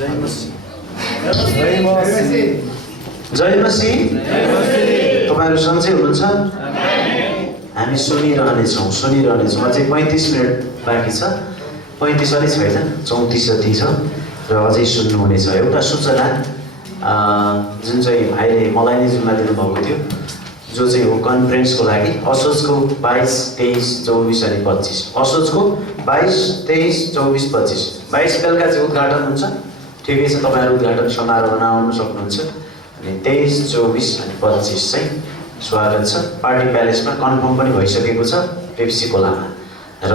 जय मसीह। तपाईहरु सन्चै हुनुहुन्छ? हामी सुनिरहनेछौँ अझै 35 मिनट बाँकी छ। 35 अलि छैन, 34 जति छ र अझै सुन्नुहुनेछ। एउटा सूचना जुन चाहिँ भाइले मलाई नै जिम्मा दिनुभएको थियो, जो चाहिँ हो कन्फरेन्सको लागि असोजको 22, 23, 24 अनि 25। असोजको 22, 23, 24, 25। 22 बेलुका चाहिँ उद्घाटन हुन्छ। ठिकै छ, तपाईँहरू उद्घाटन समारोहमा आउनु सक्नुहुन्छ। अनि 23, 24 अनि 25 चाहिँ स्वागत छ। पार्टी प्यालेसमा कन्फर्म पनि भइसकेको छ पेप्सी कोलामा। र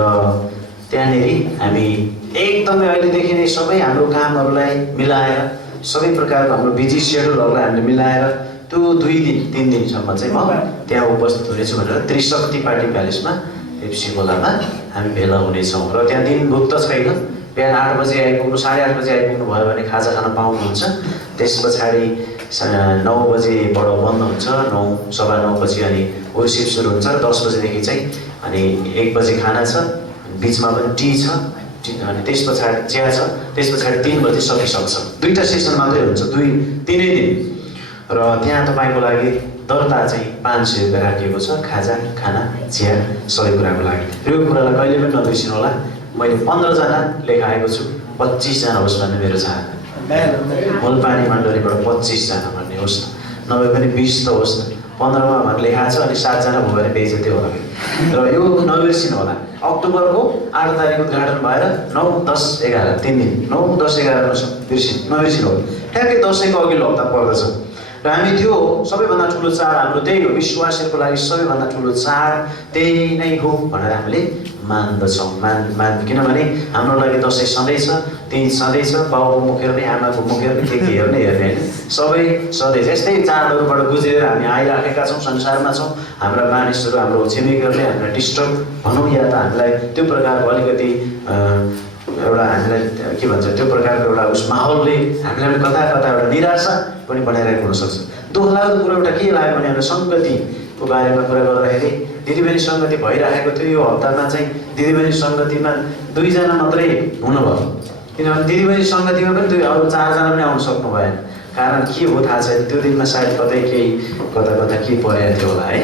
त्यहाँनिर हामी एकदमै अहिलेदेखि नै सबै हाम्रो कामहरूलाई मिलाएर, सबै प्रकारको हाम्रो बिजी सेड्युलहरूलाई हामीले मिलाएर त्यो 2 दिन 3 दिनसम्म चाहिँ म त्यहाँ उपस्थित हुनेछु भनेर त्रिशक्ति पार्टी प्यालेसमा पेप्सी कोलामा हामी भेला हुनेछौँ। र त्यहाँ दिनभुक त छैन। बिहान 8 बजे आइपुग्नु, 8:30 बजे आइपुग्नु भयो भने खाजा खान पाउनुहुन्छ। त्यस पछाडि 9 बजेबाट बन्द हुन्छ, 9:15 बजी अनि वर्सिप सुरु हुन्छ। 10 बजेदेखि चाहिँ अनि 1 बजे खाना छ, बिचमा पनि टी छ, अनि त्यस पछाडि चिया छ। त्यस पछाडि 3 बजे सकिसक्छ। 2टा सेसन मात्रै हुन्छ, 3 दिन। र त्यहाँ तपाईँको लागि दर्ता चाहिँ 500 रुपियाँ राखिएको छ, खाजा, खाना, चिया सबै कुराको लागि। यो कुरालाई कहिले पनि नबिर्सिनु होला। मैले 15 जना लेखाएको छु, 25 जना होस् भन्ने मेरो चाहना। मूलपानी मण्डलीबाट 25 जना भन्ने होस् न, नभए पनि 20 त होस् न। 15 मा भनेर लेखाएको छ, अनि 7 जना भयो भने बेइज्जती होला। र यो नबिर्सिनु होला। अक्टोबरको 8 तारिक उद्घाटन भएर 9, 10, 11 3 दिन, 9, 10, 11 नबिर्सिनु होला। ठ्याक्कै दसैँको अघिल्लो हप्ता पर्दछ। र हामी त्यो सबैभन्दा ठुलो चाड हाम्रो त्यही हो। विश्वासीहरूको लागि सबैभन्दा ठुलो चाड त्यही नै हो भनेर हामीले मान्दछौँ। किनभने हाम्रो लागि दसैँ सधैँ छ, तिज सधैँ छ। बाउको मुखेर नै, आमाको मुखेर नै के हेर्ने होइन, सबै सधैँ यस्तै चाडहरूबाट गुज्रेर हामी आइराखेका छौँ, संसारमा छौँ। हाम्रा मानिसहरू, हाम्रो छिमेकीहरूले हामीलाई डिस्टर्ब भनौँ या त हामीलाई त्यो प्रकारको अलिकति एउटा हामीलाई के भन्छ, त्यो प्रकारको एउटा उस माहौलले हामीलाई कता एउटा निराशा पनि बनाइरहेको हुनसक्छ। दुःख लाग्दो कुरो एउटा के लाग्यो भने हाम्रो सङ्गतिको बारेमा कुरा गर्दाखेरि दिदीबहिनी सङ्गति भइरहेको थियो। यो हप्तामा चाहिँ दिदीबहिनी सङ्गतिमा 2 जना मात्रै हुनुभयो। किनभने दिदीबहिनी सङ्गतिमा पनि अरू 4 जना पनि आउन सक्नु भएन। कारण के हो थाहा छैन। त्यो दिनमा सायद कतै कता के परेको थियो होला है,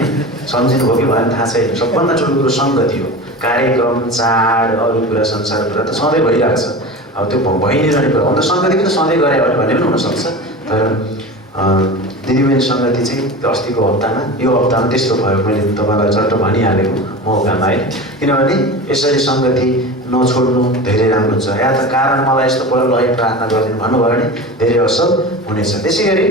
सम्झिनु भयो कि भएन थाहा छैन। सबभन्दा ठुलो कुरो सङ्गति हो। कार्यक्रम, चाड, अरू कुरा, संसार कुरा त सधैँ भइरहेको छ। अब त्यो भइ नै रहने कुरा। अन्त सङ्गति पनि त सधैँ गरे भन्ने पनि हुनसक्छ। तर दिदीबहिनी सङ्गति चाहिँ अस्तिको हप्तामा, यो हप्तामा त्यस्तो भयो। मैले तपाईँलाई चट्ट भनिहालेको मौकामा है। किनभने यसरी सङ्गति नछोड्नु धेरै राम्रो हुन्छ। या त कारण मलाई यस्तो पऱ्यो, है प्रार्थना गरिदिनु भन्नुभयो भने धेरै असल हुनेछ। त्यसै गरी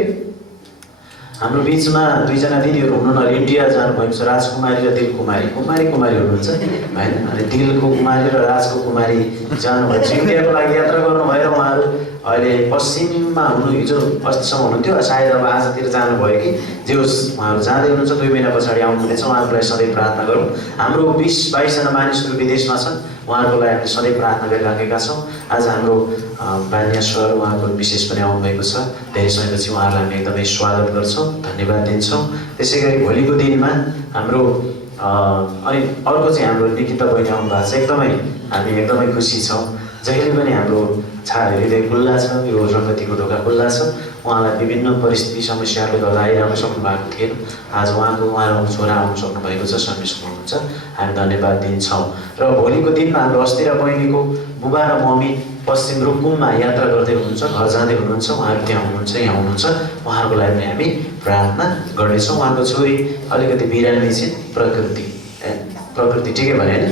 हाम्रो बिचमा 2 जना दिदीहरू हुनुहुन्न। इन्डिया जानुभएको छ, राजकुमारी र दिलकुमारी। कुमारी हुनुहुन्छ होइन। अनि दिलको कुमारी र राजको कुमारी जानुभएको छ। इन्डियाको लागि यात्रा गर्नु भएर उहाँहरू अहिले पश्चिममा हिजो अस्तिसम्म हुनुहुन्थ्यो। सायद अब आजतिर जानुभयो कि जे होस्, उहाँहरू जाँदै हुनुहुन्छ। 2 महिना पछाडि आउनुहुनेछ। उहाँहरूलाई सधैँ प्रार्थना गरौँ। हाम्रो 20-22 जना मानिसहरू विदेशमा छन्। उहाँहरूको लागि हामीले सधैँ प्रार्थना गरिराखेका छौँ। आज हाम्रो बान्या सर, उहाँको विशेष पनि आउनुभएको छ। धेरै समयपछि उहाँहरूलाई हामी एकदमै स्वागत गर्छौँ, धन्यवाद दिन्छौँ। त्यसै गरी भोलिको दिनमा हाम्रो अनि अर्को चाहिँ हाम्रो निकिता बहिनी आउनु भएको छ। हामी एकदमै खुसी छौँ। जहिले पनि हाम्रो हृदय खुल्ला छ, यो सङ्गतिको ढोका खुल्ला छ। उहाँलाई विभिन्न परिस्थिति समस्याहरूले गर्दा आइरहनु सक्नु भएको थिएन। आज उहाँको छोरा आउनु सक्नुभएको छ, सर्भिसमा हुनुहुन्छ। हामी धन्यवाद दिन्छौँ। र भोलिको दिनमा हाम्रो अस्तिरा बहिनीको बुबा र मम्मी पश्चिम रुकुममा यात्रा गर्दै हुनुहुन्छ, घर जाँदै हुनुहुन्छ। उहाँहरू त्यहाँ हुनुहुन्छ, यहाँ हुनुहुन्छ। उहाँहरूको लागि पनि हामी प्रार्थना गर्नेछौँ। उहाँको छोरी अलिकति बिरामी चाहिँ प्रकृति ठिकै भने होइन?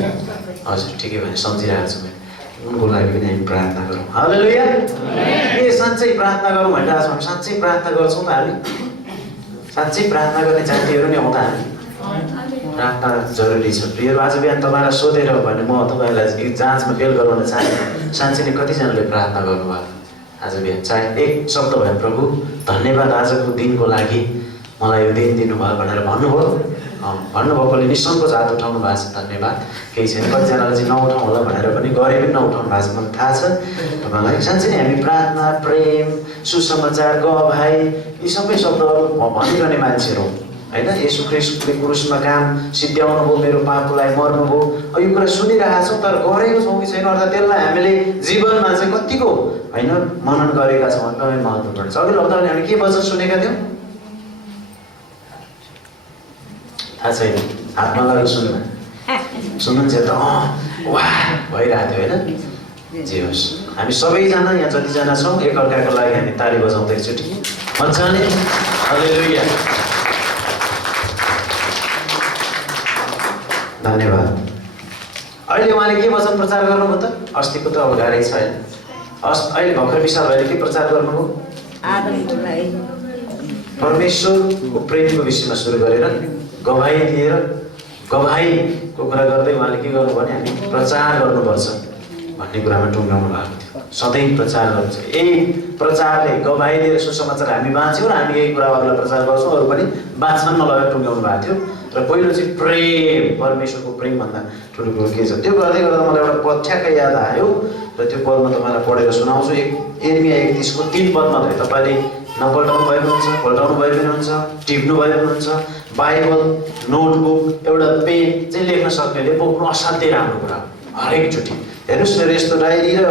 हजुर, ठिकै भने सम्झिरहेको छु मैले। उनको लागि पनि हामी प्रार्थना गरौँ। हालेलुया। साँच्चै प्रार्थना गरौँ भनिरहेको छौँ। हामी साँच्चै प्रार्थना गर्छौँ त। हामी साँच्चै प्रार्थना गर्ने जातिहरू नै आउँदा हामी प्रार्थना जरुरी छ। प्रियहरू, आज बिहान तपाईँलाई सोधेर भने म तपाईँलाई जाँचमा फेल गराउन चाहन्छु। साँच्चै नै कतिजनाले प्रार्थना गर्नुभयो आज बिहान? चाहे एक शब्द भयो, प्रभु धन्यवाद आजको दिनको लागि, मलाई यो दिन दिनुभयो भनेर भन्नुभयो? भन्नुभएकोले निसङ्कोच हात उठाउनु भएको छ, धन्यवाद। केही छैन। कतिजनाले चाहिँ नउठाउँ होला भनेर पनि गरे पनि नउठाउनु भएको छ, मलाई थाहा छ तपाईँलाई। साँच्चै नै हामी प्रार्थना, प्रेम, सुसमाचार, भाइ, यी सबै शब्दहरू भनिरहने मान्छेहरू हौँ। होइन? येशू ख्रीष्टले क्रुसमा काम सिद्ध्याउनु भयो, मेरो पापलाई मर्नुभयो। अब यो कुरा सुनिरहेका छौँ तर गरेको छौँ कि छैन, अर्थात् त्यसलाई हामीले जीवनमा चाहिँ कतिको होइन मनन गरेका छौँ एकदमै महत्त्वपूर्ण छ। अघिल्लो हप्ता हामी के वचन सुनेका थियौँ थाहा छैन, हात नलागेको सुन्नुहुन्छ त वाह भइरहेको थियो होइन? जे होस्, हामी सबैजना यहाँ जतिजना छौँ एकअर्काको लागि हामी ताली बजाउँदै एकचोटि मजाले हालेलुया। धन्यवाद। अहिले उहाँले के वचन प्रचार गर्नुभयो त? अस्तिको त अब गाह्रै छ होइन? अहिले भर्खर विशाल भाइले के प्रचार गर्नुभयो? परमेश्वरको प्रेमको विषयमा सुरु गरेर गवाही दिएर गवाहीको कुरा गर्दै उहाँले के गर्नु भने हामी प्रचार गर्नुपर्छ भन्ने कुरामा टुङ्गाउनु भएको थियो। सधैँ प्रचार गर्छ, यही प्रचारले गवाही दिएर सुसमाचार हामी बाँच्यौँ र हामी यही कुराहरूलाई प्रचार गर्छौँ, अरू पनि बाँच्न नलगेर टुङ्गाउनु भएको थियो। र पहिलो चाहिँ प्रेम, परमेश्वरको प्रेमभन्दा ठुलो कुरो के छ? त्यो गर्दै गर्दा मलाई एउटा पद ठ्याक्कै याद आयो र त्यो पद म तपाईँलाई पढेर सुनाउँछु। यिर्मिया 31 को 3 पदमा चाहिँ तपाईँले नपल्टाउनु भयो भने हुन्छ, पल्टाउनु भयो भने हुन्छ, टिप्नु भयो भने हुन्छ। बाइबल नोटबुक एउटा पेन चाहिँ लेख्न सक्नेले बोक्नु असाध्यै राम्रो कुरा हो हरेकचोटि। हेर्नुहोस् मेरो यस्तो डायरी र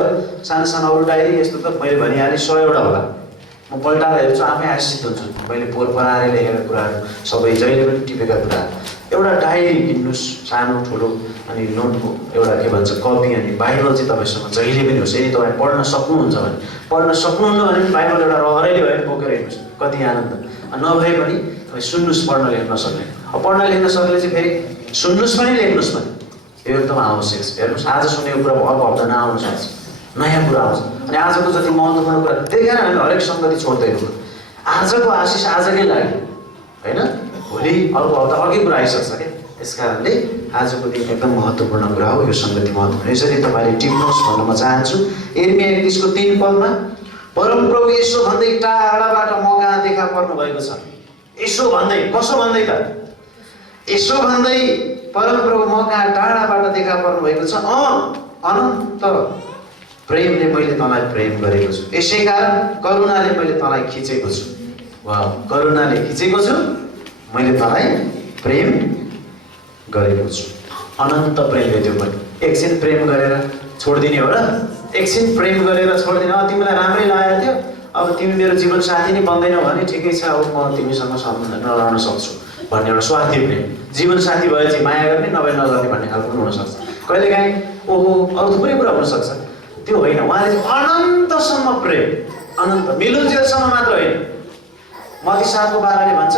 सानो सानो अरू डायरी यस्तो त मैले भनिहालेँ 100 वटा होला। म पल्टाएर हेर्छु आफै आश्चर्य हुन्छु, मैले पोहोर पराएर लेखेका कुराहरू सबै जहिले पनि टिपेका कुराहरू। एउटा डायरी किन्नुहोस् सानो ठुलो, अनि नोटबुक एउटा के भन्छ कपी, अनि बाइबल चाहिँ तपाईँसँग जहिले पनि होस्। यदि तपाईँ पढ्न सक्नुहुन्छ भने, पढ्न सक्नुहुन्न भने बाइबल एउटा रहरैले भए पनि बोकेर हिँड्नुहोस्, कति आनन्द। नभए पनि तपाईँ सुन्नुहोस्, पढ्न लेख्न सक्ने। अब पढ्न लेख्न सक्ने चाहिँ फेरि सुन्नुहोस् पनि लेख्नुहोस् पनि, यो एकदम आवश्यक छ। हेर्नुहोस् आज सुनेको कुरा अर्को हप्ता नआउन सक्छ, नयाँ कुरा आउँछ। अनि आजको जति महत्त्वपूर्ण कुरा, त्यही कारण हामी हरेक सङ्गति छोड्दैनौँ। आजको आशिष आजकै लागि होइन, भोलि अर्को हप्ता अर्कै कुरा आइसक्छ क्या। यस कारणले आजको दिन एकदम महत्त्वपूर्ण कुरा हो, यो सङ्गति महत्त्वपूर्ण। यसरी तपाईँले टिप्नुहोस् भन्न म चाहन्छु। यिर्मिया 31 को 3 पदमा परमप्रभु यसो भन्दै टाढाबाट म कहाँ देखा पर्नु भएको छ। यसो भन्दै, कसो भन्दै त? यसो भन्दै परमप्रभु म कहाँ टाढाबाट देखा पर्नु भएको छ। अनन्त प्रेमले मैले तँलाई प्रेम गरेको छु, यसै कारण करुणाले मैले तँलाई खिचेको छु। वाह, करुणाले खिचेको छु, मैले तँलाई प्रेम गरेको छु। अनन्त प्रेमले, त्यो पनि एकछिन प्रेम गरेर छोडिदिने हो र? एकछिन प्रेम गरेर छोडिदिने, तिमीलाई राम्रै लागेको थियो, अब तिमी मेरो जीवन साथी नै बन्दैनौ भने ठिकै छ, अब म तिमीसँग सम्बन्ध नरहन सक्छु भन्ने एउटा स्वार्थी प्रेम। जीवन साथी भए चाहिँ माया गर्ने, नभए नगर्ने भन्ने खालको पनि हुनसक्छ। कहिलेकाहीँ ओहो अरू थुप्रै कुरा हुनसक्छ, त्यो होइन। उहाँले चाहिँ अनन्तसम्म प्रेम, अनन्त मिलुन्जेलसम्म मात्र होइन। मत्ती 7:12ले भन्छ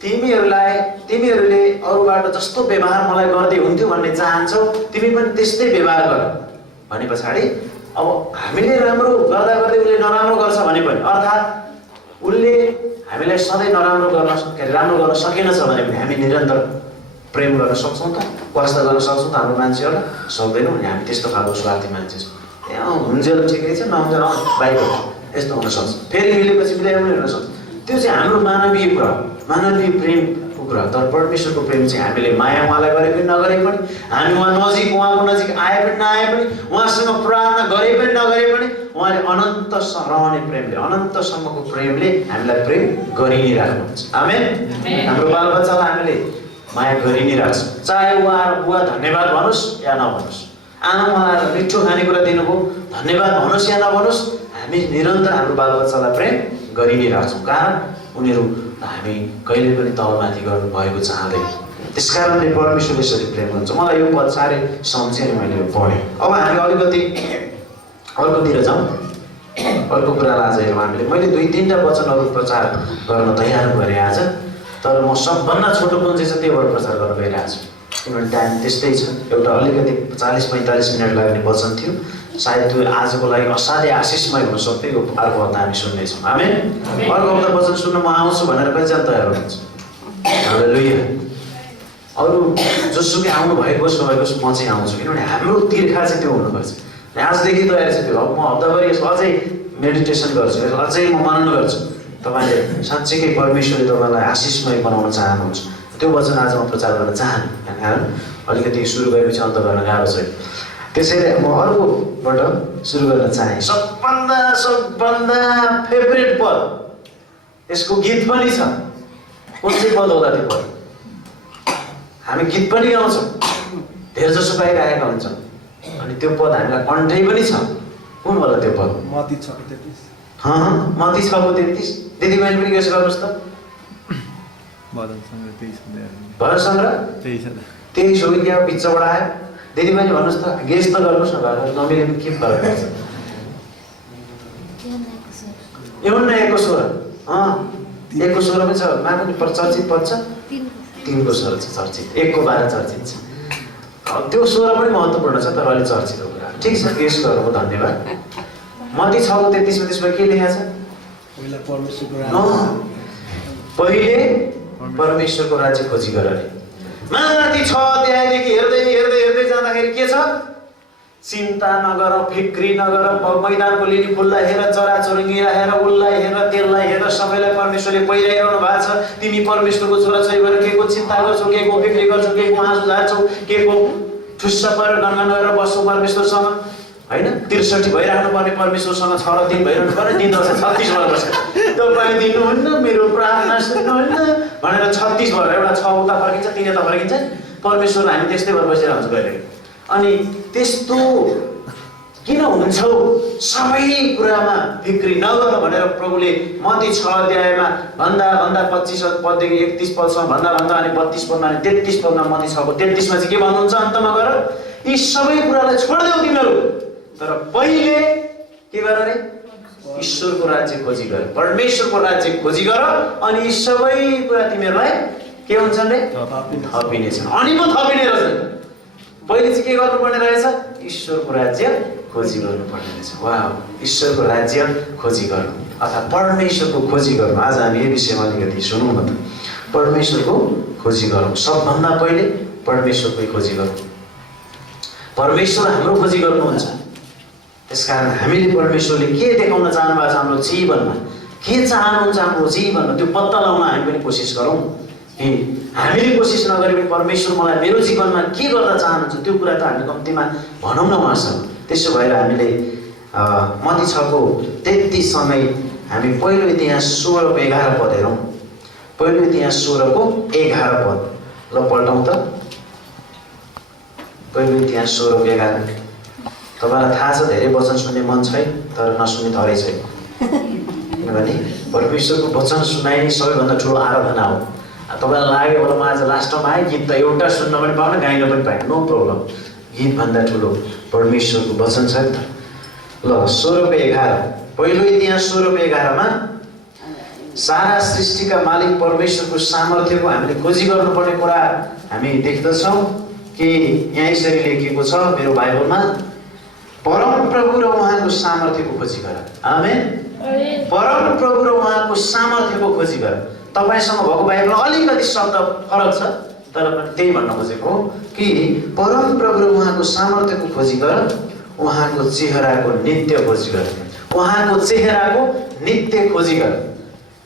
तिमीहरूले अरूबाट जस्तो व्यवहार मलाई गर्दै हुन्थ्यो भन्ने चाहन्छौ, तिमी पनि त्यस्तै व्यवहार गर भने पछाडि अब हामीले राम्रो गर्दा गर्दै उसले नराम्रो गर्छ भने पनि, अर्थात् उसले हामीलाई सधैँ नराम्रो गर्न राम्रो गर्न सकेन छ भने पनि हामी निरन्तर प्रेम गर्न सक्छौँ त? वास्ता गर्न सक्छौँ त हाम्रो मान्छेहरूलाई? सक्दैनौँ। भने हामी त्यस्तो खालको स्वार्थी मान्छे छौँ। हुन्जेल ठिकै छ, नहुन्जेल बाइक यस्तो हुनसक्छ, फेरि मिलेपछि मिलाइरहनु हुनसक्छ। त्यो चाहिँ हाम्रो मानवीय कुरा, मानवीय प्रेमको कुरा। तर परमेश्वरको प्रेम चाहिँ हामीले माया उहाँलाई गरे पनि नगरे पनि, हामी उहाँको नजिक आए पनि नआए पनि, उहाँसँग प्रार्थना गरे पनि नगरे पनि, उहाँले अनन्त रहने प्रेमले, अनन्तसम्मको प्रेमले हामीलाई प्रेम गरि नै राख्नुहुन्छ। आमेन। हाम्रो बालबच्चालाई हामीले माया गरि नै राख्छौँ, चाहे उहाँ बुवा धन्यवाद भन्नुहोस् या नभन्नुहोस्, आमा उहाँलाई मिठो खानेकुरा दिनुभयो धन्यवाद भन्नुहोस् या नभन्नुहोस्, हामी निरन्तर हाम्रो बालबच्चालाई प्रेम गरि नै राख्छौँ। कारण उनीहरू हामी कहिले पनि तलमाथि गर्नुभएको चाहँदैन। त्यस कारणले परमेश्वरले यसरी प्रेम गर्छ। मलाई यो पद साह्रै सम्झेर मैले यो पढेँ। अब हामी अलिकति अर्कोतिर जाउँ। अर्को कुरालाई आज हेरौँ हामीले। मैले 2-3टा वचनहरू प्रचार गर्न तयार गरेँ आज, तर म सबभन्दा छोटो कुन चाहिँ छ त्योबाट प्रचार गर्न गइरहेको छु, किनभने टाइम त्यस्तै छ। एउटा अलिकति 40-45 मिनट लाग्ने वचन थियो, सायद त्यो आजको लागि असाध्यै आशिषमय हुन सक्थ्यो। यो अर्को हप्ता हामी सुन्नेछौँ। आमेन। अर्को हप्ता वचन सुन्न म आउँछु भनेर कतिजना तयार हुनुहुन्छ? हालेलुया। अरू जसुकै आउनु भएको नभएको म चाहिँ आउँछु, किनभने हाम्रो तिर्खा चाहिँ त्यो हुनुपर्छ। आजदेखि तयारी छ त्यो। अब म हप्ताभरि यसो अझै मेडिटेसन गर्छु, अझै म मनन गर्छु। तपाईँले साँच्चैकै परमेश्वरले तपाईँलाई आशिषमय बनाउन चाहनुहुन्छ, त्यो वचन आज म प्रचार गर्न चाहन्छु। कारण अलिकति सुरु गरेपछि अन्त गर्न गाह्रो छ। त्यसैले म अर्कोबाट सुरु गर्न चाहेँ। सबभन्दा फेभरेट पद, यसको गीत पनि छ, कुन चाहिँ पद होला त्यो पद? हामी गीत पनि गाउँछौँ, धेरै जसो गाइरहेका हुन्छौँ, अनि त्यो पद हामीलाई कण्ठै पनि छ। कुन होला त्यो पद? मत्ती 6:33। मत्ती 6:33। दिदीबहिनी पनि गेस गर्नुहोस् त। भजन सङ्ग्रह 23 हो कि क्या बिचबाट आयो? दिदीबहिनी भन्नुहोस् त, गेस त गर्नुहोस् न, नमिले पनि के फरक पर्छ? एउटा एकको स्वर, एकको स्वर पनि छ, मा पनि चर्चित पद छ, 3 को स्वर छ चर्चित, 1 को 12 चर्चित छ। त्यो स्वर पनि महत्त्वपूर्ण छ, तर अलि चर्चित हो कुरा। ठिक छ, गेस गर्नु, धन्यवाद। मत्ती 6:33 मा त्यसमा के लेखेको छ? पहिले परमेश्वरको राज्य खोजी गर अरे। माथि 6 अध्यायदेखि हेर्दै हेर्दै हेर्दै जाँदाखेरि के छ? चिन्ता नगर, फिक्री नगर, मैदानको लिली फुललाई हेर, चराचुरुङ्गीलाई हेर, उसलाई हेर, त्यसलाई हेर, सबैलाई परमेश्वरले पहिराइरहनु भएको छ। तिमी परमेश्वरको छोरा छोरी भएर के को चिन्ता गर्छौ, के को फिक्री गर्छौ, के को हाँसो झार्छौ, के को ठुस्स परेर गनगन गरेर बस्छौ परमेश्वरसँग, होइन? 63 भइराख्नु पर्ने परमेश्वरसँग 6 र 3 भइरहनु पर्ने, दिन 36 भएर बस्छ। तपाईँ दिनुहुन्न, मेरो प्रार्थना सुन्नुहुन्न भनेर 36 भएर एउटा 6 उता फर्किन्छ, 3 यता फर्किन्छ। परमेश्वर हामी त्यस्तै भएर बसिरहेको हुन्छ कहिले। अनि त्यस्तो किन हुन्छौ? सबै कुरामा फिक्री नगर भनेर प्रभुले मत्ती 6 अध्यायमा भन्दा 25 पददेखि 31 पदसम्म भन्दा अनि 32 पदमा अनि 33 पदमा, मत्ती 6:33 मा चाहिँ के भन्नुहुन्छ अन्तमा गएर? यी सबै कुरालाई छोड्देऊ तिमीहरू, तर पहिले के गर अरे? ईश्वरको राज्य खोजी गर, परमेश्वरको राज्य खोजी गर, अनि यी सबै कुरा तिमीहरूलाई के हुन्छन् रे? थपिनेछन्। अनि पो थपिने रहेछ। पहिले चाहिँ के गर्नुपर्ने रहेछ? ईश्वरको राज्य खोजी गर्नुपर्ने रहेछ। वाह, ईश्वरको राज्य खोजी गर्नु अर्थात् परमेश्वरको खोजी गर्नु। आज हामी यो विषयमा अलिकति सुनौँ न त। परमेश्वरको खोजी गरौँ, सबभन्दा पहिले परमेश्वरकै खोजी गरौँ। परमेश्वर हाम्रो खोजी गर्नुहुन्छ। त्यसकारण हामीले परमेश्वरले के देखाउन चाहनुभएको छ हाम्रो जीवनमा, के चाहनुहुन्छ हाम्रो जीवनमा, त्यो पत्ता लगाउन हामी पनि कोसिस गरौँ। हामीले कोसिस नगरे पनि परमेश्वर मलाई मेरो जीवनमा के गर्न चाहनुहुन्छ त्यो कुरा त हामी कम्तीमा भनौँ न उहाँसँग। त्यसो भएर हामीले मत्ती 6:33 सँगै हामी पहिलो इतिहास 16:11 पद हेरौँ। पहिलो इतिहास 16:11 पद ल पल्टाउँ त। पहिलो इतिहास 16:11। तपाईँलाई थाहा छ धेरै वचन सुन्ने मन छैन, तर नसुन्ने थरै छैन। किनभने परमेश्वरको वचन सुनाइ सबैभन्दा ठुलो आराधना हो। तपाईँलाई लाग्यो होला म आज लास्टमा आएँ, गीत त एउटा सुन्न पनि पाउन, गाइन पनि पाएँ, नो प्रब्लम। गीतभन्दा ठुलो परमेश्वरको वचन छ नि त। ल 16:11 पहिलो इतिहास 16:11 मा सारा सृष्टिका मालिक परमेश्वरको सामर्थ्यको हामीले खोजी गर्नुपर्ने कुरा हामी देख्दछौँ कि यहाँ यसरी लेखिएको छ मेरो बाइबलमा, परमप्रभु र उहाँको सामर्थ्यको खोजी गर। आमेन। परमप्रभु र उहाँको सामर्थ्यको खोजी गर। तपाईसँग भएको बाइबलमा अलिकति शब्द फरक छ, तर पनि त्यही भन्न खोजेको हो कि परमप्रभु र उहाँको सामर्थ्यको खोजी गर, उहाँको चेहराको नित्य खोजी गर। उहाँको चेहराको नित्य खोजी गर।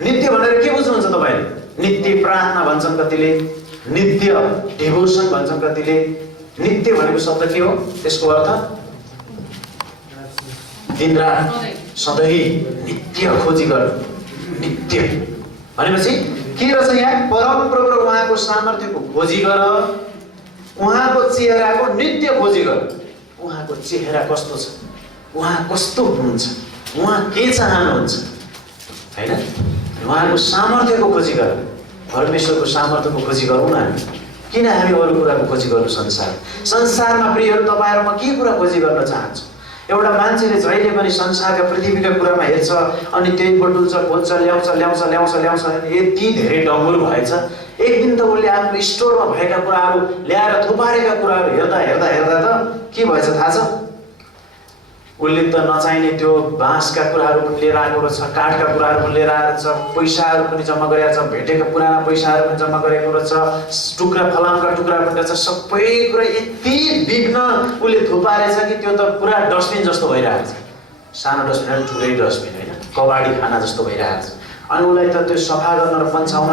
नित्य भनेर के बुझ्नुहुन्छ तपाईँले? नित्य प्रार्थना भन्छन् कतिले, नित्य डिभोसन भन्छन् कतिले। नित्य भनेको शब्द के हो? त्यसको अर्थ दिनरात सधैँ नित्य खोजी गर। नित्य भनेपछि के रहेछ यहाँ? परमप्रभु र उहाँको सामर्थ्यको खोजी गर, उहाँको चेहराको नित्य खोजी गर। उहाँको चेहरा कस्तो छ, उहाँ कस्तो हुनुहुन्छ, उहाँ के चाहनुहुन्छ, हैन? उहाँको सामर्थ्यको खोजी गर। परमेश्वरको सामर्थ्यको खोजी गरौँ न हामी। किन हामी अरू कुराको खोजी गर्नु? संसारमा प्रियहरू तपाईँहरू म के कुरा खोजी गर्न चाहन्छु? एउटा मान्छेले जहिले पनि संसारका पृथ्वीका कुरामा हेर्छ, अनि त्यही बटुल्छ, खोज्छ, ल्याउँछ, यति धेरै डङ्गुर भएछ। एक दिन त उसले आफ्नो स्टोरमा भएका कुराहरू ल्याएर थुपारेका कुराहरू हेर्दा त के भएछ थाहा छ? उसले त नचाहिने त्यो बाँसका कुराहरू पनि लिएर आएको रहेछ, काठका कुराहरू पनि लिएर आएको छ, पैसाहरू पनि जम्मा गरेको छ, भेटेका पुराना पैसाहरू पनि जम्मा गरेको रहेछ, टुक्रा फलामका टुक्रा पनि रहेछ, सबै कुरा यति विघ्न उसले थुपारेछ कि त्यो त पुरा डस्टबिन जस्तो भइरहेको छ। सानो डस्टबिन होइन, ठुलै डस्टबिन होइन, कबाडी खाना जस्तो भइरहेको छ। अनि उसलाई त त्यो सफा गर्न र पन्छाउन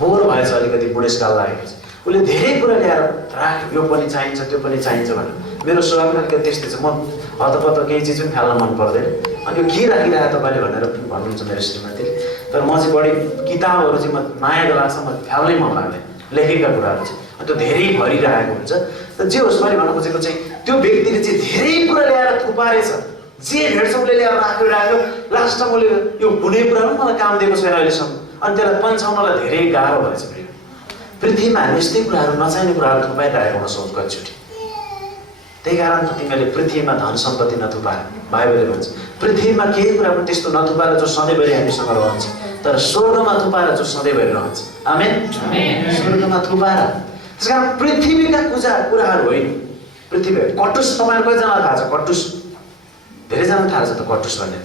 बोर भएछ, अलिकति बुढेसकाल लागेको छ। उसले धेरै कुरा ल्याएर राख, यो पनि चाहिन्छ, त्यो पनि चाहिन्छ भनेर। मेरो स्वभाव पनि अलिकति त्यस्तै छ, म हतपत केही चिज पनि खाल्न मन पर्दैन। अनि यो के राखिरहेको तपाईँले भनेर भन्नुहुन्छ मेरो श्रीमतीले। तर म चाहिँ बढी किताबहरू चाहिँ म माया लाग्छ, म फ्याउनै मन लाग्दैन लेखेका कुराहरू चाहिँ, त्यो धेरै भरिरहेको हुन्छ। तर जे होस् मैले भन्न खोजेको चाहिँ त्यो व्यक्तिले चाहिँ धेरै कुरा ल्याएर थुपारेछ, जे भेट्छ उसले ल्याएर राख्यो। लास्टमा मैले यो हुने कुरा पनि मलाई काम दिएको छैन अहिलेसम्म, अनि त्यसलाई पन्छाउनलाई धेरै गाह्रो भएछ। पृथ्वीमा हामी यस्तै कुराहरू नचाहिने कुराहरू थुपाइरहेको हुन सक्छ कतिचोटि। त्यही कारण त तिमीले पृथ्वीमा धन सम्पत्ति नथुपार, बाइबलले भन्छ पृथ्वीमा केही कुरा पनि त्यस्तो नथुपाएर जो सधैँभरि हामीसँग रहन्छ, तर स्वर्गमा थुपाएर जो सधैँभरि रहन्छ। आमेन। स्वर्गमा थुपाएर। त्यस कारण पृथ्वीका कुराहरू होइन। पृथ्वी कटुस तपाईँहरू कतिजनालाई थाहा छ? कटुस धेरैजना थाहा छ त। कटुस भन्ने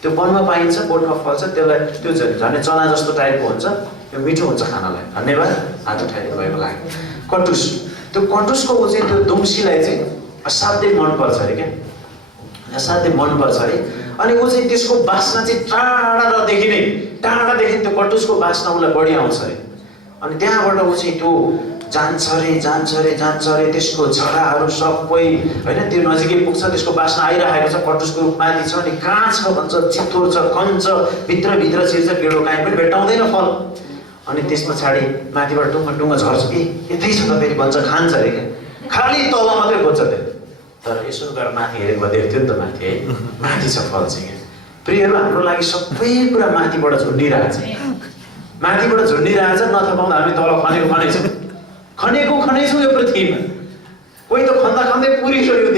त्यो वनमा पाइन्छ, बोटमा फल्छ, त्यसलाई त्यो झन् चना जस्तो टाइपको हुन्छ, त्यो मिठो हुन्छ खानालाई। धन्यवाद, हात उठाइदिनु भएको लागि। कटुस, त्यो कटुसको ऊ चाहिँ त्यो दुम्सीलाई चाहिँ असाध्यै मनपर्छ अरे क्या, असाध्यै मनपर्छ अरे। अनि ऊ चाहिँ त्यसको बास्ना चाहिँ टाढादेखि त्यो कटुसको बास्ना उसलाई बढी आउँछ अरे। अनि त्यहाँबाट ऊ चाहिँ त्यो जान्छ अरे। त्यसको झराहरू सबै होइन त्यो नजिकै पुग्छ, त्यसको बास्ना आइरहेको छ, कटुसको माथि छ, अनि कहाँ छ भन्छ, चितोर छ, खन्छ, भित्र छिर्छ, गेडो काहीँ पनि भेट्टाउँदैन फल। अनि त्यस पछाडि माथिबाट टुङ्ग झर्छ कि यतै छ त फेरि भन्छ, खान्छ अरे क्या, खालि तल मात्रै खोज्छ त्यो। तर यसो गरेर माथि हेरेको भए देख्थ्यो नि त माथि, है माथि छ फल चाहिँ क्या। प्रियहरू, हाम्रो लागि सबै कुरा माथिबाट झुन्डिरहेछ, नथपाउँदा हामी तल खनेछौँ यो पृथ्वीमा। कोही त खन्दै पुरिसक्यो।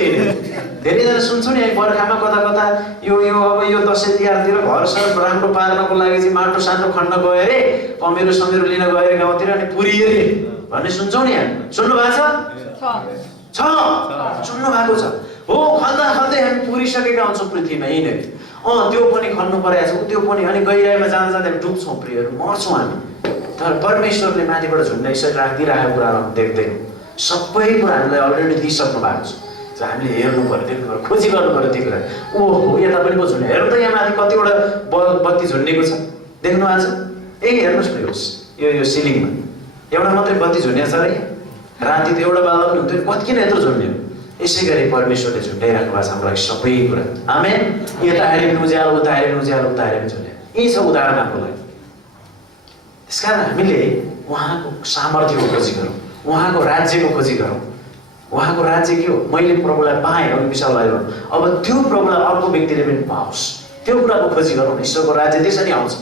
धेरैजना सुन्छौँ नि बर्खामा कता यो अब दसैँ तिहारतिर घरसर राम्रो पार्नको लागि चाहिँ माटो साटो खन्न गयो अरे, पमेरो समेरो लिन गयो अरे गाउँतिर, अनि पुरियो अरे भन्ने सुन्छौँ नि। यहाँ सुन्नु भएको छ? सुन्नु भएको छ हो? खन्दै हामी पुरिसकेका हुन्छौँ पृथ्वीमा। यहीँनिर त्यो पनि खन्नु परेको छ, त्यो पनि। अनि गहिराइमा जाँदा हामी डुब्छौँ, प्रियहरू, मर्छौँ हामी। तर परमेश्वरले माथिबाट झुन्डाइसकेर राखिदिइरहेको कुराहरू हामी देख्दैनौँ। सबै कुरा हामीलाई अलरेडी दिइसक्नु भएको छ। हामीले हेर्नु पऱ्यो, देख्नु पऱ्यो, खोजी गर्नु पऱ्यो त्यो कुरा। ओहो, यता पनि पो झुन्ड्या, हेर्नु त यहाँ माथि कतिवटा बत्ती झुन्डेको छ, देख्नु भएको छ? हेर्नुहोस् न, यो सिलिङमा एउटा मात्रै बत्ती झुन्डिया छ अरे। राति त एउटा बाल्दा पनि हुन्थ्यो, कति किन यत्रो झुन्ड्यो? यसै गरी परमेश्वरले झुन्डाइराख्नु भएको छ हाम्रो लागि सबै कुरा। आमेन। यता हेऱ्यो पनि उज्यालो, उता हेऱ्यो पनि उज्यालो, उता हेऱ्यो पनि झुन्ड्या। यही छ उदाहरण हाम्रो लागि। त्यस कारण हामीले उहाँको सामर्थ्यको खोजी गरौँ, उहाँको राज्यको खोजी गरौँ। उहाँको राज्य के हो? मैले प्रभुलाई पाएँ भने विशाललाई गरौँ, अब त्यो प्रभुलाई अर्को व्यक्तिले पनि पाओस्, त्यो कुराको खोजी गरौँ। ईश्वरको राज्य त्यसरी आउँछ।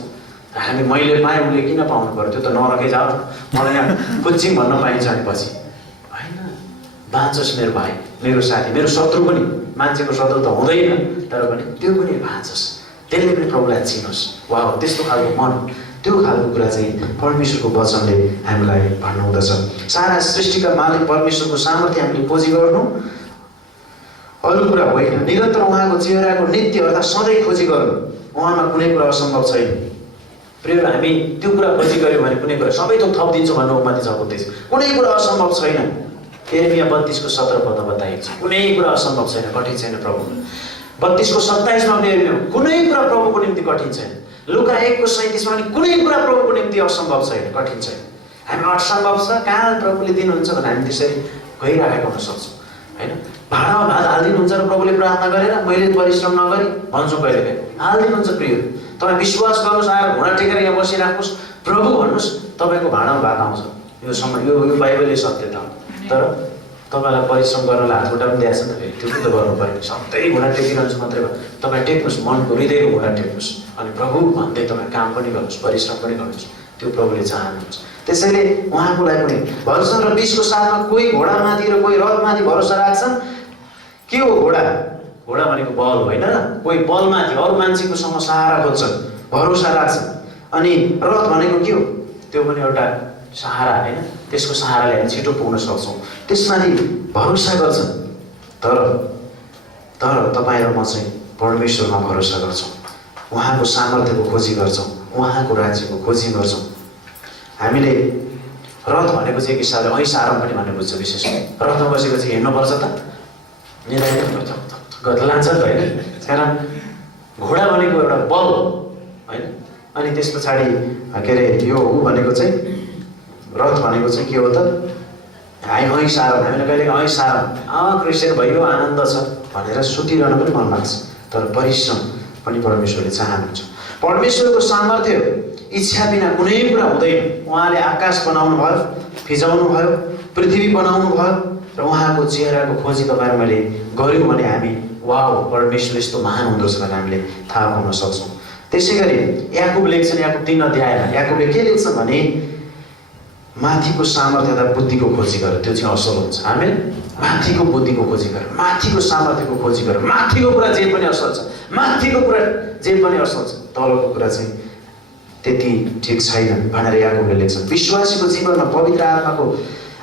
हामी मैले पाएँ उसले किन पाउनु पऱ्यो? त्यो त नरकै जाऊ, मलाई यहाँ कोचिङ भन्न पाइन्छ अनि पछि होइन। बाँचोस् मेरो भाइ, मेरो साथी, मेरो शत्रु पनि। मान्छेको शत्रु त हुँदैन, तर पनि त्यो पनि बाँचोस्, त्यसले पनि प्रभुलाई चिनोस्। वा त्यस्तो खालको मन, त्यो खालको कुरा चाहिँ परमेश्वरको वचनले हामीलाई भन्नुहुँदछ। सारा सृष्टिका मालिक परमेश्वरको सामर्थ्य हामीले खोजी गर्नु, अरू कुरा होइन। निरन्तर उहाँको चेहराको नित्य अर्थात् सधैँ खोजी गर्नु। उहाँमा कुनै कुरा असम्भव छैन। प्रियहरू, हामी त्यो कुरा खोजी गऱ्यौँ भने कुनै कुरा सबै थोक थपिदिन्छौँ भन्नु माथि झपुत्दैछ। कुनै कुरा असम्भव छैन। यिर्मिया 32:17 पद बताइएको छ, कुनै कुरा असम्भव छैन, कठिन छैन प्रभु। 32:27 पनि कुनै कुरा प्रभुको निम्ति कठिन छैन। लुका 1:37 पनि कुनै कुरा प्रभुको निम्ति असम्भव छैन, कठिन छैन। हामी असम्भव छ कहाँ प्रभुले दिनुहुन्छ भने हामी त्यसरी गइरहेको हुन सक्छौँ होइन। भाँडामा भात हालिदिनुहुन्छ र प्रभुले प्रार्थना गरेर मैले परिश्रम नगरी भन्छौँ कहिलेकाहीँ, हालिदिनुहुन्छ। प्रिय तपाईँ विश्वास गर्नुहोस्, आएर घुँडा टेकेर यहाँ बसिराख्नुहोस्, प्रभु भन्नुहोस्, तपाईँको भाँडामा भात आउँछ। यो बाइबलले सत्यता हो। तर तपाईँलाई परिश्रम गर्नलाई हात खुट्टा पनि दिएको छ नि त, फेरि त्यो पनि त गर्नु पऱ्यो। सधैँ घुँडा टेकिरहन्छ मात्रै भयो। तपाईँ टेक्नुहोस्, मनको हृदयको घुँडा टेक्नुहोस्, अनि प्रभु भन्दै तपाईँ काम पनि गर्नुहोस्, परिश्रम पनि गर्नुहोस्। त्यो प्रभुले चाहनुहुन्छ। त्यसैले उहाँको लागि पनि भरोसा र 20को साथमा कोही घोडामाथि र कोही रथमाथि भरोसा राख्छन्। के हो घोडा? घोडा भनेको बल होइन र? कोही बलमाथि अरू मान्छेकोसँग सहारा खोज्छन्, भरोसा राख्छन्। अनि रथ भनेको के हो? त्यो पनि एउटा सहारा होइन, त्यसको सहाराले हामी छिटो पुग्न सक्छौँ, त्यसमाथि भरोसा गर्छन्। तर तपाईँ र म चाहिँ परमेश्वरमा भरोसा गर्छौँ, उहाँको सामर्थ्यको खोजी गर्छौँ, उहाँको राज्यको खोजी गर्छौँ। हामीले रथ भनेको चाहिँ एक हिसाबले ऐसाराम पनि भन्ने बुझ्छ। विशेष रथमा बसेको चाहिँ हिँड्नुपर्छ त, लान्छ त होइन। कारण घोडा भनेको एउटा बल होइन। अनि त्यस पछाडि के अरे यो भनेको चाहिँ रथ भनेको चाहिँ के हो त? ऐसाराम। हामीले कहिले ऐसाराम क्रिस्चियन भयो आनन्द छ भनेर सुतिरहन पनि मन लाग्छ, तर परिश्रम पनि परमेश्वरले चाहनुहुन्छ। परमेश्वरको सामर्थ्य इच्छा बिना कुनै कुरा हुँदैन। उहाँले आकाश बनाउनु भयो, फिजाउनु भयो, पृथ्वी बनाउनु भयो र उहाँको चेहराको खोजी तपाईहरु मैले गर्यौं भने हामी वाउ परमेश्वर यस्तो महान हुँदो रहेछ भनेर हामीले थाहा पाउन सक्छौं। त्यसैगरी याकुब लेख्छन्, याकुब 3 अध्यायमा याकुबले के लेख्छन् भने माथिको सामर्थ्य तथा बुद्धिको खोजी गर, त्यो चाहिँ असल हुन्छ। आमेन। माथिको बुद्धिको खोजी गर, माथिको सामर्थ्यको खोजी गर, माथिको कुरा जे पनि असल छ, माथिको कुरा जे पनि असल छ, तलको कुरा चाहिँ त्यति ठीक छैन भनेर याकुबले लेख्छन्। विश्वासीको जीवनमा पवित्र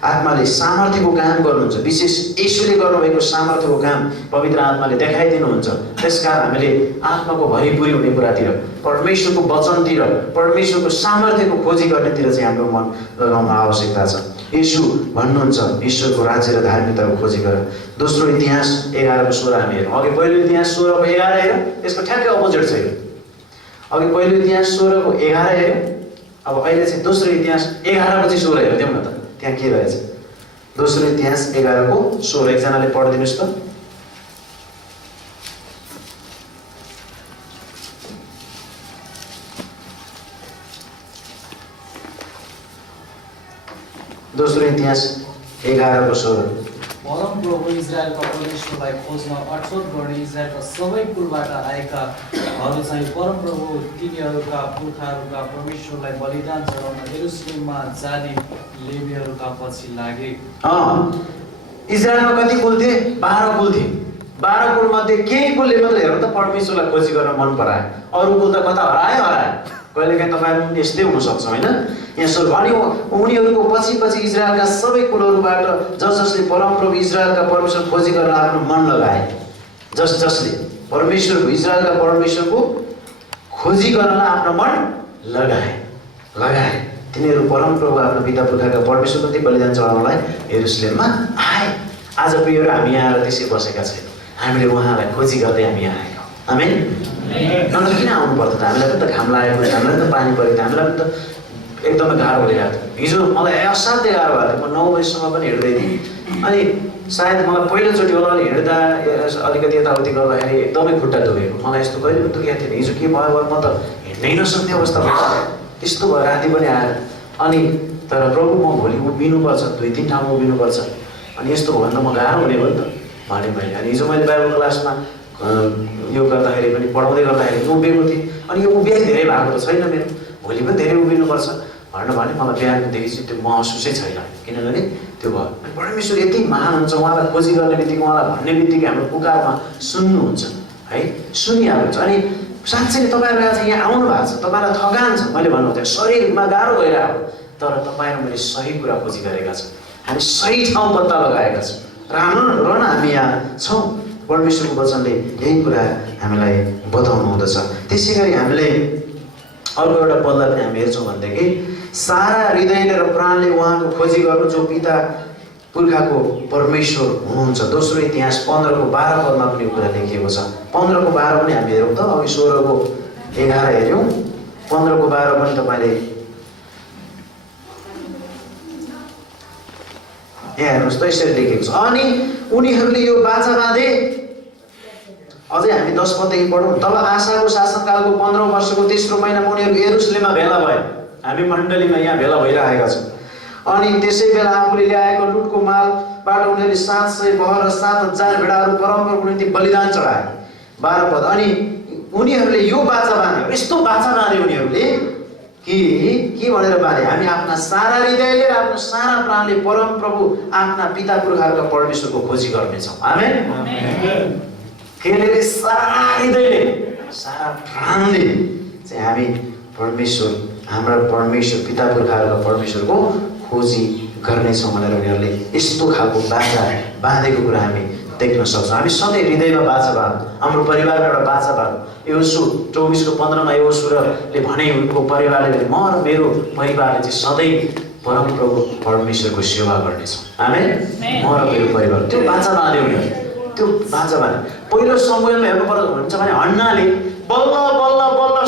आत्माले सामर्थ्यको काम गर्नुहुन्छ। विशेष येशूले गर्नुभएको सामर्थ्यको काम पवित्र आत्माले देखाइदिनुहुन्छ। त्यसकारण हामीले आत्माको भरिपुरी हुने कुरातिर, परमेश्वरको वचनतिर, परमेश्वरको सामर्थ्यको खोजी गर्नेतिर चाहिँ हाम्रो मन लगाउन आवश्यकता छ। येशू भन्नुहुन्छ ईश्वरको राज्य र धार्मिकताको खोजी गर। दोस्रो इतिहास 11:16 हामी हेरौँ। अघि पहिलो इतिहास 16:11 हेरौँ, त्यसको ठ्याक्कै अपोजिट छ यो। अघि पहिलो इतिहास 16:11 हेरौँ, अब अहिले चाहिँ दोस्रो इतिहास 11:16 हेर्दियौँ न त, त्यहाँ के रहेछ। दोस्रो इतिहास 11:16 एकजनाले पढिदिनुस् त। दोस्रो इतिहास 11:16 परम प्रभु इजरायलका परमेश्वरलाई खोज्न अठोट गर्ने इजरायलका सबै कुलबाट आएकाहरू चाहिँ परम प्रभु तिनीहरूका पुर्खाहरूका परमेश्वरलाई बलिदान चढाउन यरुशलेममा जाने लेवीहरूका पछि लागे। इजरायलमा कति कुल थिए? 12 कुल थिए। 12 कुल मध्ये केही कुलले मात्र हेर्नु त परमेश्वरलाई खोजी गर्न मन पराए, अरू कुल त कता हराए। कहिलेकाहीँ तपाईहरु पनि यस्तै हुन सक्छ हैन। यहाँ भने उनीहरूको पछि इजरायलका सबै कुलहरूबाट जसले परमप्रभु इजरायलका परमेश्वर खोजी गर्न आफ्नो मन लगाए, जसले परमेश्वरको इजरायलका परमेश्वरको खोजी गर्नलाई आफ्नो मन लगाए तिनीहरू परमप्रभु आफ्नो पिता पुर्खाका परमेश्वरप्रति बलिदान चढाउनलाई यरुशलेममा आए। आज प्रियहरू हामी यहाँ आएर त्यसै बसेका छैनौँ, हामीले उहाँलाई खोजी गर्दै हामी यहाँ आएका हौँ। आमेन। नत्र किन आउनु पर्छ त? हामीलाई पनि त घाम लागेको थियो, हामीलाई पनि त पानी परेको थियो, हामीलाई पनि त एकदमै गाह्रो भइरहेको थियो। हिजो मलाई असाध्यै गाह्रो भएको थियो। म 9 बजीसम्म पनि हिँड्दै थिएँ, अनि सायद मलाई पहिलोचोटि होला हिँड्दा अलिकति यताउति गर्दाखेरि एकदमै खुट्टा दुखेको। मलाई यस्तो कहिले पनि दुखेको थिएन। हिजो के भयो म त हिँड्नै नसक्ने अवस्था भयो। त्यस्तो भयो, राति पनि आएर। अनि तर प्रभु म भोलि उभिनुपर्छ, 2-3 ठाउँमा उभिनुपर्छ, अनि यस्तो भयो भने त म गाह्रो हुने भयो नि त भने मैले। अनि हिजो मैले बाइबल क्लासमा यो गर्दाखेरि पनि पढाउँदै गर्दाखेरि उभिएको थिएँ, अनि यो उभियाइ धेरै भएको त छैन मेरो, भोलि पनि धेरै उभिनुपर्छ भनेर भने मलाई बिहानदेखि चाहिँ त्यो महसुसै छैन। किनभने त्यो भयो। परमेश्वर यति महान हुन्छ, उहाँलाई खोजी गर्ने बित्तिकै, उहाँलाई भन्ने बित्तिकै हाम्रो पुकारमा सुन्नुहुन्छ है, सुनिहाल्नुहुन्छ। अनि साँच्चै नै तपाईँहरू आज यहाँ आउनु भएको छ, तपाईँलाई थकान छ, मैले भन्नुहुन्छ शरीरमा गाह्रो भइरहेको, तर तपाईँहरू मैले सही कुरा खोजी गरेका छौँ, हामी सही ठाउँ पत्ता लगाएका छौँ र हामी यहाँ छौँ। परमेश्वरको वचनले यही कुरा हामीलाई बताउनु हुँदछ। त्यसै गरी हामीले अर्को एउटा पदलाई पनि हामी हेर्छौँ भनेदेखि सारा हृदयले र प्राणले उहाँको खोजी गर्नु जो पिता पुर्खाको परमेश्वर हुनुहुन्छ। दोस्रो इतिहास 15:12 पदमा पनि यो कुरा लेखिएको छ। 15:12 पनि हामी हेरौँ त। अघि 16:11 हेऱ्यौँ, 15:12 पनि तपाईँले यहाँ हेर्नुहोस् त, यसरी लेखेको छ। अनि उनीहरूले यो बाचा बाँधे। अझै हामी 10 पददेखि पढौँ। तब आशाको शासनकालको 15औं वर्षको तेस्रो महिनामा उनीहरू यरुशलेममा भेला भए। हामी मण्डलीमा यहाँ भेला भइरहेका छौँ। अनि त्यसै बेला आफूले ल्याएको लुटको मालबाट उनीहरूले 700 बहर र 7000 भेडाहरू परमप्रभुको निम्ति बलिदान चढाए। 12 पद। अनि उनीहरूले यो बाचा बाँधे, यस्तो बाचा बाँधे उनीहरूले के भनेर बाँधे? हामी आफ्ना सारा हृदयले र आफ्नो सारा प्राणले परमप्रभु आफ्ना पिता पुर्खाहरूका परमेश्वरको खोजी गर्नेछौँ। आमेन। केले सारा हृदयले सारा प्राणले चाहिँ हामी परमेश्वर, हाम्रा परमेश्वर पिता पुर्खाहरूका परमेश्वरको खोजी गर्नेछौँ भनेर उनीहरूले यस्तो खालको बाचा बाँधेको कुरा हामी देख्न सक्छौँ। हामी सधैँ हृदयमा बाचा बाँधौँ, हाम्रो परिवारमा एउटा बाचा बाँधौँ। योशु 24:15मा योशुले भने उनको परिवारले म र मेरो परिवारले चाहिँ सधैँ परमप्रभु परमेश्वरको सेवा गर्नेछौँ। आमेन। म र मेरो परिवार, त्यो बाचा बाँध्यो उनीहरूले, त्यो बाचा बाँध्यो। पहिलो समयमा हेर्नु पर्छ भन्छ भने हन्नाले बल्ल बल्ल बल्ल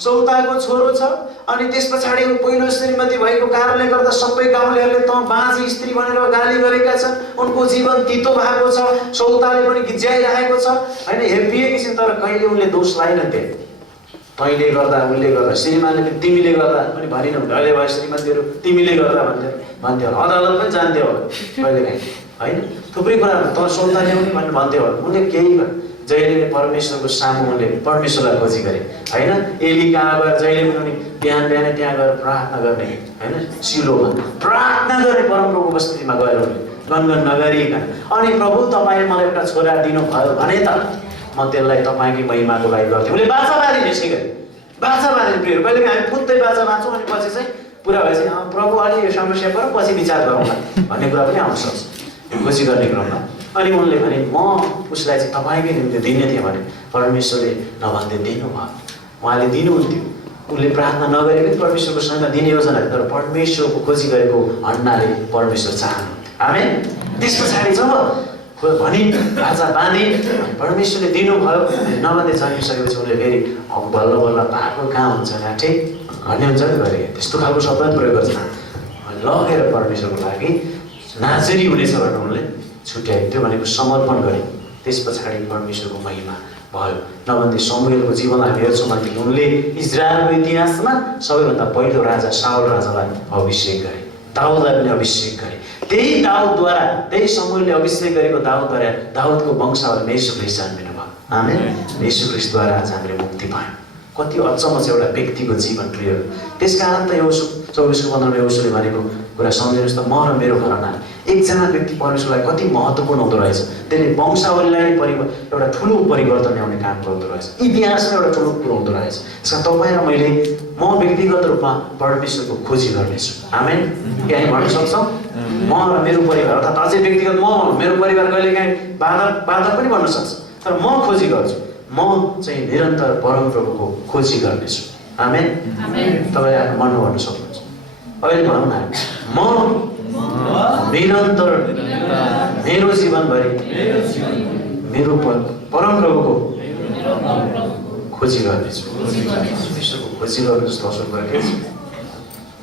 सौताको छोरो छ, अनि त्यस पछाडि पहिलो श्रीमती भएको कारणले गर्दा सबै गाउँलेहरूले त बाँझी स्त्री भनेर गाली गरेका छन्, उनको जीवन तितो भएको छ, सौताले पनि गिज्याइरहेको छ हैन, हेपिएकी छिन्। तर कहिले उनले दोष लाएनन्। तैँले गर्दा उसले गर्दा श्रीमानले पनि तिमीले गर्दा पनि भनिन भने अहिले भयो श्रीमतीहरू तिमीले गर्दा भन्थ्यो होला अदालत पनि जान्थ्यो होला कहिलेकाहीँ होइन थुप्रै कुराहरू त सौता ल्याउने भनेर भन्थ्यो होला उनले केही जहिले परमेश्वरको सामु उनले परमेश्वरलाई खोजी गरे होइन एली कहाँ गएर जहिले पनि उनी बिहान बिहानै त्यहाँ गएर प्रार्थना गर्ने होइन सिलोमा प्रार्थना गर्ने परमप्रभुको उपस्थितिमा गएर उनले गनगन नगरिकन अनि प्रभु तपाईँले मलाई एउटा छोरा दिनुभयो भने त म त्यसलाई तपाईँकै महिमाको लागि गर्थेँ उसले बाचा बाँधि त्यसै गरी बाचा बाँधि प्रियहरू कहिले हामी फुत्तै बाचा बाँच्छौँ अनि पछि चाहिँ पुरा भएपछि प्रभु अलि यो समस्या पर पछि विचार गरौँला भन्ने कुरा पनि आउन सक्छ खोजी गर्ने क्रममा अनि उनले भने म उसलाई चाहिँ तपाईँकै निम्ति दिने थिएँ भने परमेश्वरले नभन्दै दिनुभयो उहाँले दिनुहुन्थ्यो उसले प्रार्थना नगरे पनि परमेश्वरको सँग दिने योजना तर परमेश्वरको खोजी गरेको हन्नाले परमेश्वर चाहनुहुन्थ्यो आमेन त्यस पछाडि जब भनी बाजा बाँधे परमेश्वरले दिनुभयो नभन्दै जन्मिसकेपछि उनले फेरि बल्ल बल्ल पाएको कहाँ हुन्छ ठिक भन्ने हुन्छ नि गरे त्यस्तो खालको शब्द प्रयोग गर्छ लगेर परमेश्वरको लागि नाजरी हुनेछ भनेर उनले छुट्याए त्यो भनेको समर्पण गरे त्यस पछाडि परमेश्वरको महिमा भयो नभन्दै समुएलको जीवनलाई हामी हेर्छौँ भनेदेखि उनले इजरायलको इतिहासमा सबैभन्दा पहिलो राजा साउल राजालाई अभिषेक गरे दाउदलाई पनि अभिषेक गरे त्यही दाउदद्वारा त्यही समुएलले अभिषेक गरेको दाउदद्वारा दाउदको वंशावलीमा येशू ख्रीष्ट जन्मिनु भयो आमेन येशू ख्रीष्टद्वारा आज हामीले मुक्ति पायौँ कति अचम्म छ एउटा व्यक्तिको जीवन प्रिय त्यस कारण त यो 24:15 येशूले भनेको कुरा सम्झिनुहोस् त म र मेरो घरना एकजना व्यक्ति परमेश्वरलाई कति महत्त्वपूर्ण हुँदो रहेछ त्यसले वंशावलीलाई एउटा ठुलो परिवर्तन ल्याउने काम गर्दो रहेछ इतिहासमा एउटा ठुलो कुरो हुँदो रहेछ त्यसमा तपाईँ र मैले म व्यक्तिगत रूपमा परमेश्वरको खोजी गर्नेछु आमेन के हामी भन्न सक्छौँ म र मेरो परिवार अर्थात् अझै व्यक्तिगत म मेरो परिवार कहिलेकाहीँ बाधक पनि भन्न सक्छ तर म खोजी गर्छु म चाहिँ निरन्तर परमप्रभुको खोजी गर्नेछु आमेन तपाईँ आफ्नो मनमा भन्न सक्नुहुन्छ अहिले भनौँ न म निरन्तर मेरो जीवनभरि मेरो परमप्रभुको खोजी गर्नेछु परमेश्वरको खोजी गर्नु जस्तो असल कुरा केही छ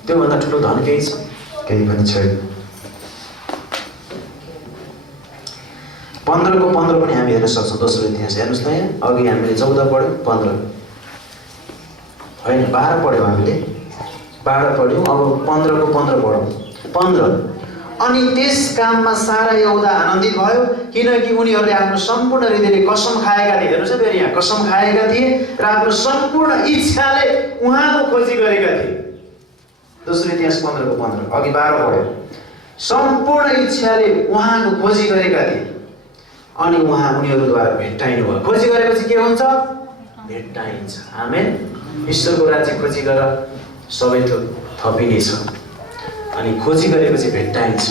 त्योभन्दा ठुलो धन केही छ केही पनि छैन 15:15 पनि हामी हेर्न सक्छौँ दोस्रो इतिहास हेर्नुहोस् त यहाँ अघि हामीले 14 पढ्यौँ 15 होइन 12 पढ्यौँ हामीले 12 पढ्यौँ अब 15:15 पढौँ 15 अनि त्यस काममा सारा यहुदा आनन्दित भयो किनकि उनीहरूले आफ्नो सम्पूर्ण हृदयले कसम खाएका थिए हेर्नुहोस् है फेरि यहाँ कसम खाएका थिए र आफ्नो सम्पूर्ण इच्छाले उहाँको खोजी गरेका थिए दोस्रो इतिहास 15:15 अघि 12 पढ्यौँ सम्पूर्ण इच्छाले उहाँको खोजी गरेका थिए अनि उहाँ उनीहरूद्वारा भेट्टाइनु भयो खोजी गरेपछि के हुन्छ भेट्टाइन्छ आमेन ईश्वरको राज्य खोजी गरेर सबै थोक थपिनेछ अनि खोजी गरेपछि भेट्टाइन्छ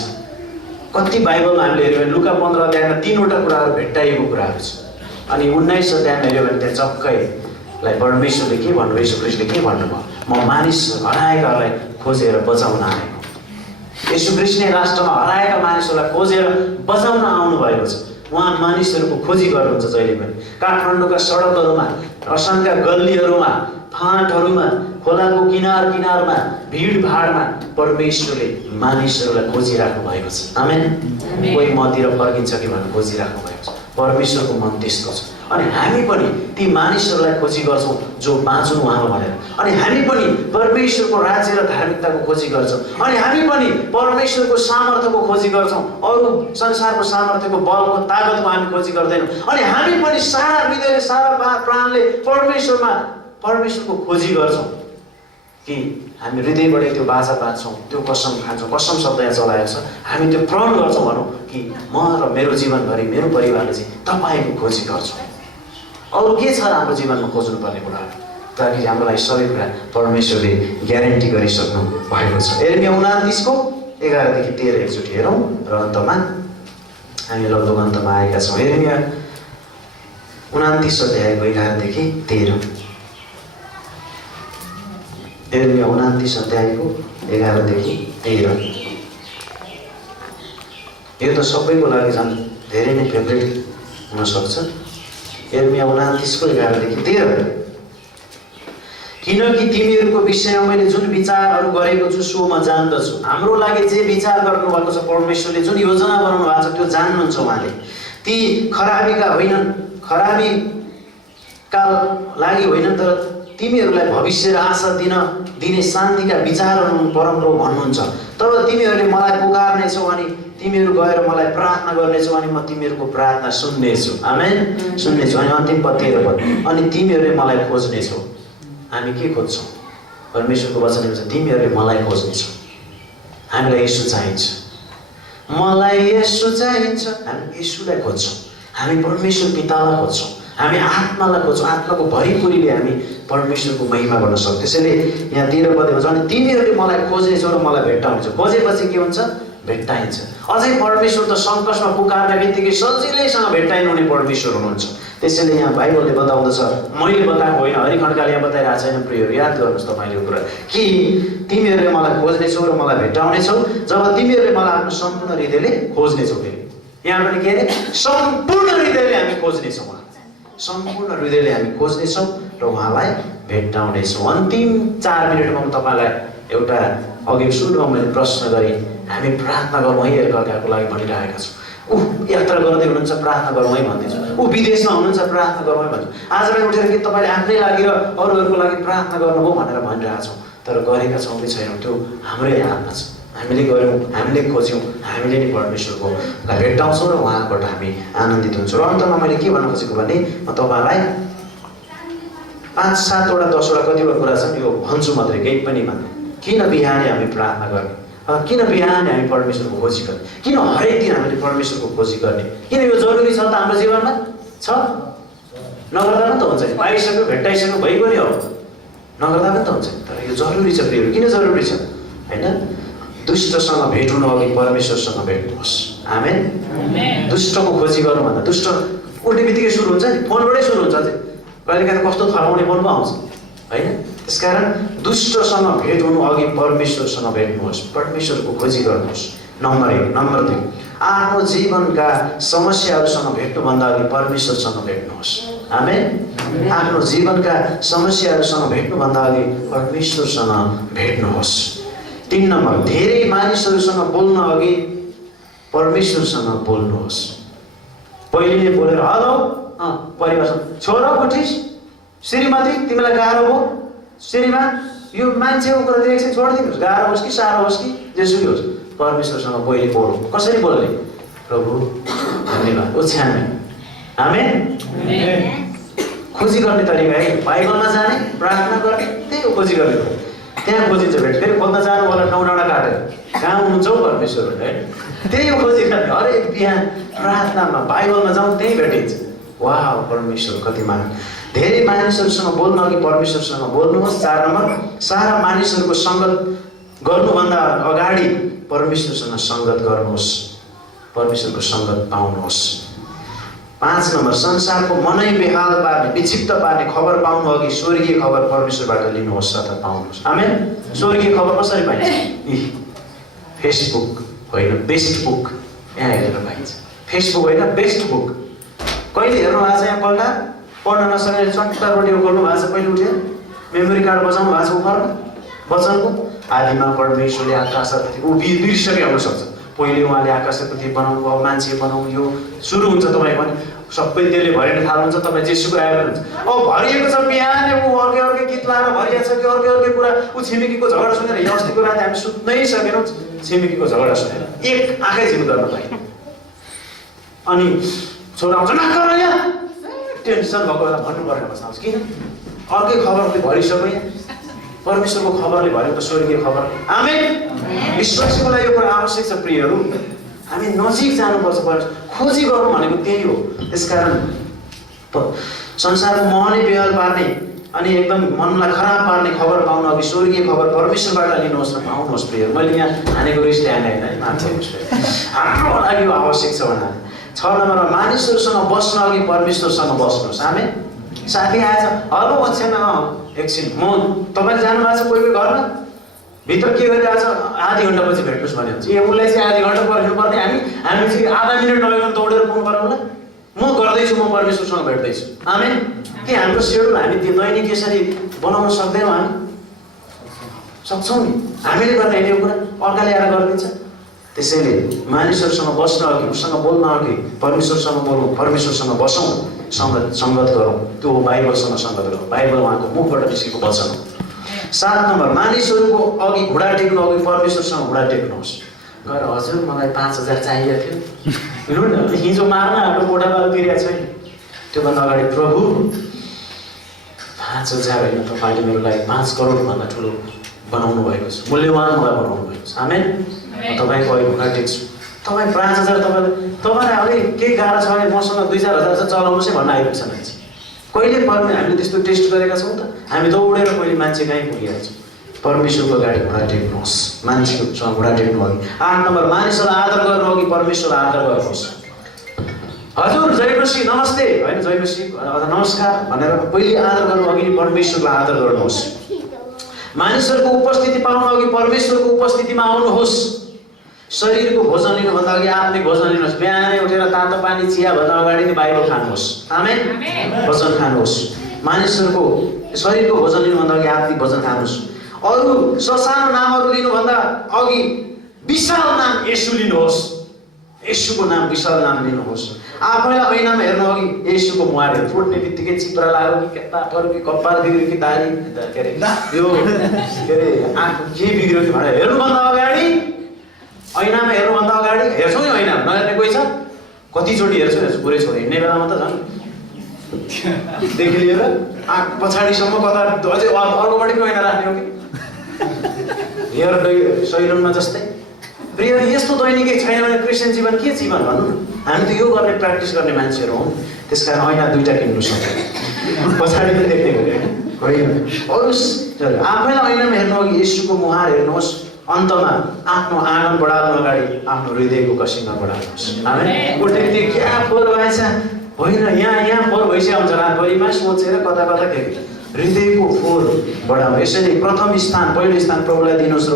कति बाइबलमा हामीले हेर्यो भने लुका 15 अध्यायमा 3वटा कुराहरू भेट्टाइएको कुराहरू छ अनि 19 अध्यायमा हेर्यो भने त्यहाँ चक्कैलाई परमेश्वरले के भन्नुभयो येशू ख्रीष्टले के भन्नुभयो म मानिस हराएकाहरूलाई खोजेर बचाउन आएको येशू ख्रीष्टले राष्ट्रमा हराएका मानिसहरूलाई खोजेर बचाउन आउनु भएको छ उहाँ मानिसहरूको खोजी गर्नुहुन्छ जहिले पनि काठमाडौँका सडकहरूमा असानका गल्लीहरूमा फाँटहरूमा खोलाको किनारमा भिडभाडमा परमेश्वरले मानिसहरूलाई खोजिराख्नु भएको छ आमेन कोही मतिर फर्किन्छ कि भनेर खोजिराख्नु भएको छ परमेश्वरको मन त्यस्तो छ अनि हामी पनि ती मानिसहरूलाई खोजी गर्छौँ जो बाँचुन् उहाँमा भनेर अनि हामी पनि परमेश्वरको राज्य र धार्मिकताको खोजी गर्छौँ अनि हामी पनि परमेश्वरको सामर्थ्यको खोजी गर्छौँ अरू संसारको सामर्थ्यको बलको तागतको हामी खोजी गर्दैनौँ अनि हामी पनि सारा हृदयले सारा प्राणले परमेश्वरको खोजी गर्छौँ कि हामी हृदयबाट त्यो बाजा बाँच्छौँ त्यो कसम खान्छौँ कसम शब्द यहाँ चलाएको छ हामी त्यो प्रण गर्छौँ भनौँ कि म र मेरो जीवनभरि मेरो परिवारले चाहिँ तपाईँको खोजी गर्छौँ अरू के छ र हाम्रो जीवनमा खोज्नुपर्ने कुराहरू ताकि हाम्रो लागि सबै कुरा परमेश्वरले ग्यारेन्टी गरिसक्नु भएको छ यिर्मिया 29:11-13 एकचोटि हेरौँ र अन्तमा हामी लगभग अन्तमा आएका छौँ यिर्मिया 29 अध्यायको 11-13 यिर्मिया 29 अध्यायको 11-13 यो त सबैको लागि झन् धेरै नै फेभरेट हुनसक्छ यिर्मिया 29:11-13 किनकि तिमीहरूको विषयमा मैले जुन विचारहरू गरेको छु सो म जान्दछु हाम्रो लागि जे विचार गर्नुभएको छ परमेश्वरले जुन योजना बनाउनु भएको छ त्यो जान्नुहुन्छ उहाँले ती खराबीका होइनन् खराबीका लागि होइन तर तिमीहरूलाई भविष्य र आशा दिने शान्तिका विचारहरू परमप्रभु भन्नुहुन्छ। तब तिमीहरूले मलाई पुकार्नेछौ अनि तिमीहरू गएर मलाई प्रार्थना गर्नेछौ अनि म तिमीहरूको प्रार्थना सुन्नेछु। आमेन, सुन्नेछु। अनि अन्तिम पद 13 पद, अनि तिमीहरूले मलाई खोज्नेछौ। हामी के खोज्छौँ? परमेश्वरको वचन हुन्छ तिमीहरूले मलाई खोज्नेछौ। हामीलाई येशू चाहिन्छ, मलाई येशू चाहिन्छ। हामी येशूलाई खोज्छौँ, हामी परमेश्वर पितालाई खोज्छौँ, हामी आत्मालाई खोज्छौँ। आत्माको भरिपुरीले हामी परमेश्वरको महिमा गर्न सक्छौँ। त्यसैले यहाँ 13 पद हुन्छ अनि तिमीहरूले मलाई खोज्नेछौ र मलाई भेट्टाउनेछौ। खोजेपछि के हुन्छ? भेट्टाइन्छ। अझै परमेश्वर त सङ्कटमा पुकार्ने बित्तिकै सजिलैसँग भेट्टाइनु हुने परमेश्वर हुनुहुन्छ। त्यसैले यहाँ बाइबलले बताउँदछ, मैले बताएको होइन, हरिखण्डकाले यहाँ बताइरहेको छैन। प्रियहरू याद गर्नुहोस् तपाईँले यो कुरा कि तिमीहरूले मलाई खोज्नेछौ र मलाई भेट्टाउनेछौ जब तिमीहरूले मलाई आफ्नो सम्पूर्ण हृदयले खोज्नेछौ। फेरि यहाँ पनि के अरे? सम्पूर्ण हृदयले हामी खोज्नेछौँ, सम्पूर्ण हृदयले हामी खोज्नेछौँ र उहाँलाई भेट्टाउनेछौँ। अन्तिम 4 मिनटमा म तपाईँलाई एउटा अघि सुरुमा मैले प्रश्न गरेँ, हामी प्रार्थना गरौँ है एकअर्काको लागि भनिरहेका छौँ। यात्रा गर्दै हुनुहुन्छ प्रार्थना गरौँ है भन्दैछु, विदेशमा हुनुहुन्छ प्रार्थना गरौँ है भन्छु। आज पनि उठेर कि तपाईँले आफ्नै लागि र अरूहरूको लागि प्रार्थना गर्नुभयो भनेर भनिरहेको छौँ, तर गरेका छौँ कि छैनौँ त्यो हाम्रै हातमा छ। हामीले गऱ्यौँ, हामीले खोज्यौँ, हामीले नै परमेश्वरकोलाई भेट्टाउँछौँ र उहाँबाट हामी आनन्दित हुन्छौँ। र अन्तमा मैले के भन्न खोजेको भने म तपाईँलाई 5, 7 वटा 10 वटा कतिवटा कुरा छन्, यो भन्छु मात्रै, केही पनि भन्ने। किन बिहानै हामी प्रार्थना गर्ने? किन बिहानै हामी परमेश्वरको खोजी गर्ने? किन हरेक दिन हामीले परमेश्वरको खोजी गर्ने? किन यो जरुरी छ त हाम्रो जीवनमा? छ, नगर्दा पनि त हुन्छ नि, पाइसक्यो भेट्टाइसक्यो भइगयो नि, हो नगर्दा पनि त हुन्छ। तर यो जरुरी छ प्रियहरू। किन जरुरी छ? होइन, दुष्टसँग भेट हुनु अघि परमेश्वरसँग भेट्नुहोस्। आमेन। दुष्टको खोजी गर्नु भन्दा दुष्ट उठ्ने बित्तिकै सुरु हुन्छ नि, फोनबाटै सुरु हुन्छ। चाहिँ कहिलेकाहीँ कस्तो थराउने फोन पो आउँछ होइन। त्यसकारण दुष्टसँग भेट हुनु अघि परमेश्वरसँग भेट्नुहोस्, परमेश्वरको खोजी गर्नुहोस्। नम्बर 1। नम्बर 2, आफ्नो जीवनका समस्याहरूसँग भेट्नुभन्दा अघि परमेश्वरसँग भेट्नुहोस्। आमेन। आफ्नो जीवनका समस्याहरूसँग भेट्नुभन्दा अघि परमेश्वरसँग भेट्नुहोस्। 3 नम्बर, धेरै मानिसहरूसँग बोल्न अघि परमेश्वरसँग बोल्नुहोस्। पहिले बोलेर हेलो परिवारसँग, छोरा उठिस्, श्रीमती तिमीलाई गाह्रो भयो, श्रीमान यो मान्छेको कुरातिर एकछिन छोडिदिनुहोस्, गाह्रो होस् कि साह्रो होस् कि जेसुकै होस्, परमेश्वरसँग पहिले बोलौँ। कसरी बोल्ने? प्रभु धन्यवाद, ओछ्याउने। आमेन। खोजी गर्ने तरिका है बाइबलमा जाने, प्रार्थना गर्ने, त्यही हो खोजी गर्ने। त्यहाँ खोजिन्छ भेट। फेरि खोज्न जानु होला 9 डाँडा काटेर, कहाँ हुनुहुन्छ हौ परमेश्वर है, त्यही हो खोजी गर्ने। हरेक बिहान प्रार्थनामा बाइबलमा जाउँ, त्यही भेटिन्छ। वाह, परमेश्वर कति महान। धेरै मानिसहरूसँग बोल्न अघि परमेश्वरसँग बोल्नुहोस्। 4 नम्बर, सारा मानिसहरूको सङ्गत गर्नुभन्दा अगाडि परमेश्वरसँग सङ्गत गर्नुहोस्, परमेश्वरको सङ्गत पाउनुहोस्। 5 नम्बर, संसारको मनै बेहाल पार्ने, विक्षिप्त पार्ने खबर पाउनु अघि स्वर्गीय खबर परमेश्वरबाट लिनुहोस् अथवा पाउनुहोस्। आमेन। स्वर्गीय खबर कसरी पाइन्छ? फेसबुक होइन, बेस्ट बुक। यहाँ हेरेर पाइन्छ। फेसबुक होइन, बेस्ट बुक। कहिले हेर्नु भएको छ यहाँ पल्टा? पढ्न नसकेर चट्टा रोटी खोल्नु भएको छ, पहिले उठेर मेमोरी कार्ड बजाउनु भएको छ उखारमा वचनको। आदिमा परमेश्वरले आकाश र पृथ्वी, बिर्सके हुनसक्छ। पहिले उहाँले आकाश र पृथ्वी बनाउनु भयो, मान्छे बनाउनु, यो सुरु हुन्छ तपाईँ पनि सबै त्यसले भरिन थाल्नुहुन्छ। तपाईँ जेसुकै आएर हुन्छ अब भरिएको छ, बिहानै ऊ अर्कै गीत लाएर भरिएको छ कि अर्कै कुरा, ऊ छिमेकीको झगडा सुनेर। अस्तिको राति हामी सुत्नै सकेनौँ छिमेकीको झगडा सुनेर, एक आँखै झिम गर्न पाएँ। अनि छोरा आउँछ, नगर यहाँ, टेन्सन भएको बेला भन्नु पर्ने अवस्था आउँछ। किन? अर्कै खबरले भरिसक्यो यहाँ, परमेश्वरको खबरले भरेको स्वर्गीय खबर। आमेन। विश्वासीको लागि यो कुरा आवश्यक छ प्रियहरू। हामी नजिक जानुपर्छ, खोजी गर्नु भनेको त्यही हो। त्यसकारण संसारको मनै बेहाल पार्ने अनि एकदम मनलाई खराब पार्ने खबर पाउनु अघि स्वर्गीय खबर परमेश्वरबाट लिनुहोस् र पाउनुहोस् प्रियहरू। मैले यहाँ हानेको रिसले हाने होइन, मान्छेहरू हाम्रो लागि यो आवश्यक छ भनेर। 6 नम्बरमा, मानिसहरूसँग बस्न अघि परमेश्वरसँग बस्नुहोस्। आमेन। साथी आएछ, हेलो ओछ्यामा, एकछिन म तपाईँले जानु भएको छ कोही घरमा भित्र के गरिरहेको छ, आधी घन्टापछि भेट्नुहोस् भने हुन्छ। ए उसलाई चाहिँ आधी घन्टा पर्खिनुपर्ने, हामी चाहिँ आधा मिनट नभइकन दौडेर पुग्नु पर्यो होला। म गर्दैछु, म परमेश्वरसँग भेट्दैछु। आमेन। के हाम्रो सेड्युल हामी त्यो दैनिक यसरी बनाउन सक्दैनौँ? हामी सक्छौँ नि, हामीले गर्ने होइन यो कुरा, अर्काले आएर गरिदिन्छ। त्यसैले मानिसहरूसँग बस्न अघि, उसँग बोल्न अघि परमेश्वरसँग बोलौँ, परमेश्वरसँग बसौँ, सङ्गत गरौँ। त्यो हो बाइबलसँग सङ्गत गरौँ। बाइबल उहाँको मुखबाट निस्केको वचन हो। 7 नम्बर, मानिसहरूको अघि घुँडा टेक्नु अघि परमेश्वरसँग घुँडा टेक्नुहोस्। गएर हजुर मलाई 5,000 चाहिएको थियो, हेर्नु न हिजो मार्न हाम्रो कोठाबाट तिरेको छैन। त्योभन्दा अगाडि प्रभु 5,000 होइन, तपाईँले मेरो लागि 5 करोडभन्दा ठुलो बनाउनु भएको छ, मूल्यवान मलाई बनाउनु भएको छ। आमेन। तपाईँको अघि घुँडा टेक्छु। तपाईँ 5,000 तपाईँलाई अलिक केही गाह्रो छ भने मसँग 2-4 हजार चाहिँ चलाउनुहोस् है भन्न आइपुग्छ मान्छे। कहिले पर्ने हामीले त्यस्तो टेस्ट गरेका छौँ त? हामी दौडेर कहिले मान्छे कहीँ पुगिहाल्छौँ। परमेश्वरको अगाडि घुँडा टेक्नुहोस्, मान्छेसँग घुँडा टेक्नु अघि। 8 नम्बर, मानिसहरूलाई आदर गर्नु अघि परमेश्वरलाई आदर गर्नुहोस्। हजुर जयमसी नमस्ते होइन, जयमसी अथवा नमस्कार भनेर पहिले आदर गर्नु अघि परमेश्वरलाई आदर गर्नुहोस्। मानिसहरूको उपस्थिति पाउनु अघि परमेश्वरको उपस्थितिमा आउनुहोस्। शरीरको भोजन लिनुभन्दा अघि आत्मिक भोजन लिनुहोस्। बिहानै उठेर तातो पानी चिया भन्दा अगाडि नै बाइबल खानुहोस्। आमेन। भोजन खानुहोस्। मानिसहरूको शरीरको भोजन लिनुभन्दा अघि आत्मिक भोजन खानुहोस्। अरू ससानो नामहरू लिनुभन्दा अघि विशाल नाम येशू लिनुहोस्। येशूको नाम विशाल नाम लिनुहोस्। आफैलाई ऐनामा हेर्नु अघि येशूको मुहार हेर्नु। फुट्ने बित्तिकै चिप्रा लाग्यो कि केटाहरू कि कपाल बिग्रियो कि दारी के अरे यो के अरे आँखा के बिग्रियो कि भनेर हेर्नुभन्दा अगाडि, ऐनामा हेर्नुभन्दा अगाडि हेर्छौँ नि ऐनामा, नहेर्ने कोही छ? कतिचोटि हेर्छु पुरै छोडेँ, हिँड्ने बेलामा त झन् देखि लिएर पछाडिसम्म कता अझै अर्कोपट्टिको ऐना राख्ने हो कि हेयर सैलुनमा जस्तै। प्रिय, यस्तो दैनिकै छैन भने क्रिस्चियन जीवन के जीवन भन्नु न? हामी त यो गर्ने प्र्याक्टिस गर्ने मान्छेहरू हौँ। त्यस कारण ऐना 2टा किन्नु सक्यो, पछाडि पनि देख्ने गरे होइन। अरू आफैलाई ऐनामा हेर्नु अघि येशूको मुहार हेर्नुहोस्। अन्तमा आफ्नो आँगन बढाल्नु अगाडि आफ्नो हृदयको कसिङ्गा बढाल्नुहोस्। आमेन। उठ्ने बित्तिकै क्या फोहोर भएछ होइन, यहाँ फोहोर भइसक्यो हुन्छ रातभरिमा सोचेर कता के हृदयको फोहोर बढाउनु। यसैले प्रथम स्थान, पहिलो स्थान प्रभुलाई दिनुहोस् र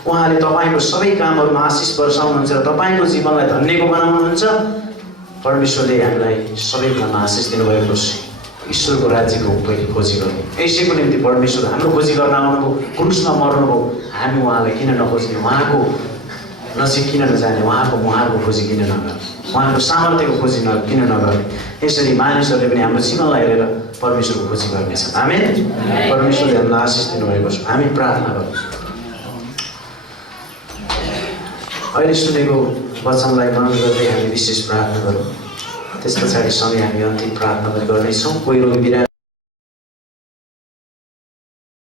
उहाँले तपाईँको सबै कामहरूमा आशिष वर्षाउनुहुन्छ र तपाईँको जीवनलाई धन्यको बनाउनुहुन्छ। परमेश्वरले हामीलाई सबै काममा आशिष दिनुभएको छ। ईश्वरको राज्यको पहिले खोजी गर्नु। यसैको निम्ति परमेश्वर हाम्रो खोजी गर्न आउनुभयो, क्रुसमा मर्नुभयो। हामी उहाँलाई किन नखोज्ने, उहाँको नजिक किन नजाने, उहाँको मुहारको खोजी किन नगर्ने, उहाँको सामर्थ्यको खोजी किन नगर्ने। यसरी मानिसहरूले पनि हाम्रो जीवनलाई हेरेर परमेश्वरको खोजी गर्नेछ। आमेन। परमेश्वरले हामीलाई आशिष दिनुभएको छ। हामी प्रार्थना गरौँ। अहिले सुनेको वचनलाई मनन गर्दै हामी विशेष प्रार्थना गरौँ। त्यस पछाडि सँगै हामी अन्तिम प्रार्थना गर्नेछौँ। कोही रोगी बिरामी